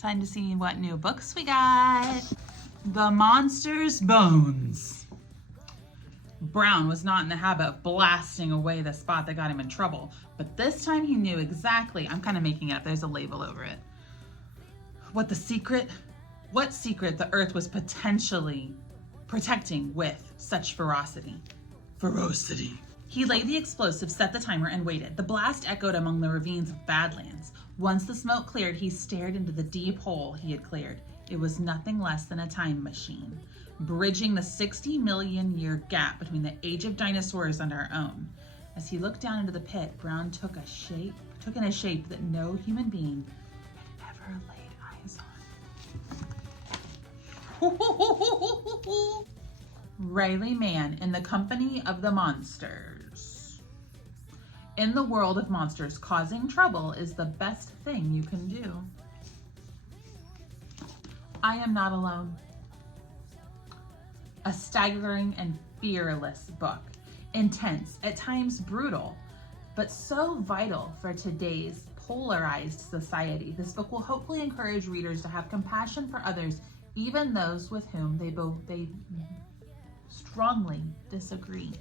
It's time to see what new books we got. The Monster's Bones. Brown was not in the habit of blasting away the spot that got him in trouble, but this time he knew exactly, I'm kind of making it up, there's a label over it, what secret the Earth was potentially protecting with such ferocity. He laid the explosive, set the timer, and waited. The blast echoed among the ravines of Badlands. Once the smoke cleared, he stared into the deep hole he had cleared. It was nothing less than a time machine, bridging the 60 million year gap between the age of dinosaurs and our own. As he looked down into the pit, Brown took in a shape that no human being had ever laid eyes on. Riley Mann in the company of the monsters. In the world of monsters, causing trouble is the best thing you can do. I am not alone. A staggering and fearless book. Intense, at times brutal, but so vital for today's polarized society. This book will hopefully encourage readers to have compassion for others, even those with whom they strongly disagree.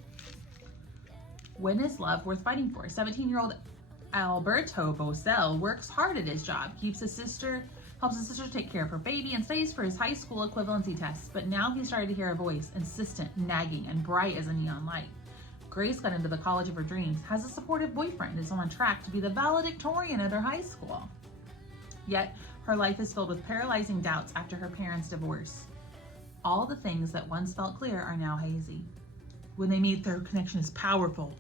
When is love worth fighting for? 17-year-old Alberto Bosel works hard at his job, helps his sister take care of her baby, and studies for his high school equivalency tests. But now he started to hear a voice, insistent, nagging, and bright as a neon light. Grace got into the college of her dreams, has a supportive boyfriend, is on track to be the valedictorian at her high school. Yet her life is filled with paralyzing doubts after her parents' divorce. All the things that once felt clear are now hazy. When they meet, their connection is powerful.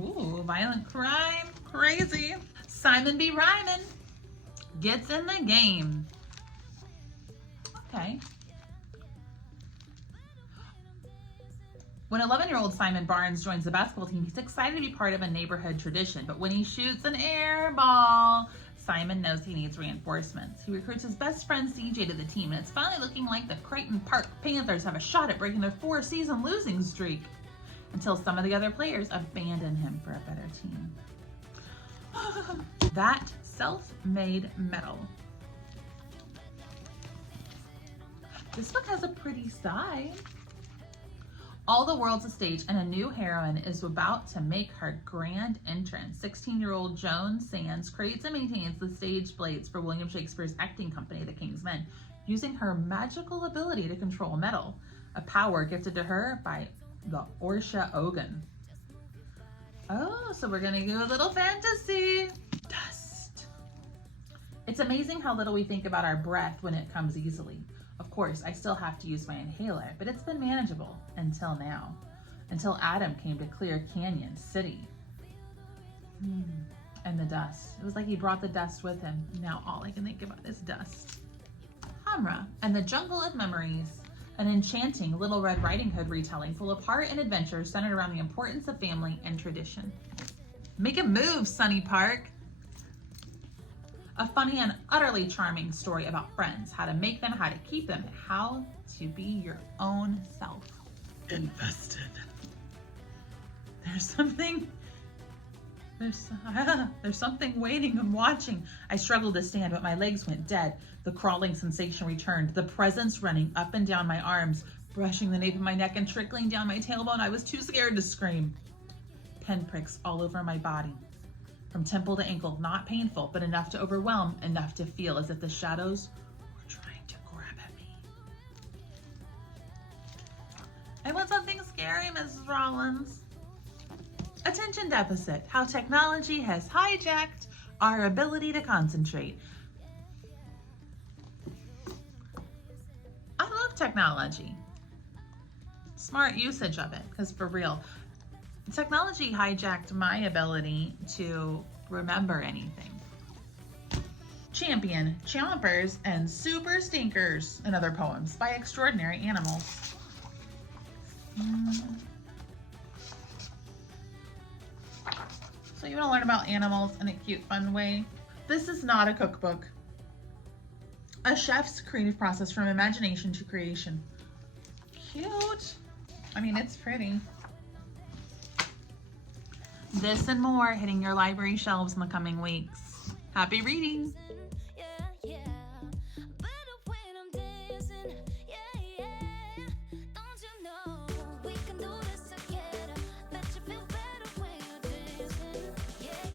Ooh, violent crime, crazy. Simon B. Ryman gets in the game. Okay. When 11-year-old Simon Barnes joins the basketball team, he's excited to be part of a neighborhood tradition. But when he shoots an air ball, Simon knows he needs reinforcements. He recruits his best friend CJ to the team, and it's finally looking like the Creighton Park Panthers have a shot at breaking their 4-season losing streak, until some of the other players abandon him for a better team. That self-made medal. This book has a pretty side. All the world's a stage, and a new heroine is about to make her grand entrance. 16-year-old Joan Sands creates and maintains the stage blades for William Shakespeare's acting company, The King's Men, using her magical ability to control metal, a power gifted to her by the Orsha Ogun. Oh, so we're gonna do a little fantasy. Dust. It's amazing how little we think about our breath when it comes easily. Of course, I still have to use my inhaler, but it's been manageable until now. Until Adam came to Clear Canyon City. And the dust. It was like he brought the dust with him. Now all I can think about is dust. Hamra and the Jungle of Memories. An enchanting Little Red Riding Hood retelling full of heart and adventure centered around the importance of family and tradition. Make a move, Sunny Park. A funny and utterly charming story about friends, how to make them, how to keep them, how to be your own self. Invested. There's something waiting and watching. I struggled to stand, but my legs went dead. The crawling sensation returned, the presence running up and down my arms, brushing the nape of my neck and trickling down my tailbone. I was too scared to scream. Pinpricks all over my body. From temple to ankle, not painful, but enough to overwhelm, enough to feel as if the shadows were trying to grab at me. I want something scary, Mrs. Rollins. Attention deficit, how technology has hijacked our ability to concentrate. I love technology. Smart usage of it, because for real, technology hijacked my ability to remember anything. Champion, Chompers, and Super Stinkers, and other poems by extraordinary animals. So you want to learn about animals in a cute, fun way? This is not a cookbook. A chef's creative process from imagination to creation. Cute. I mean, it's pretty. This and more hitting your library shelves in the coming weeks. Happy reading!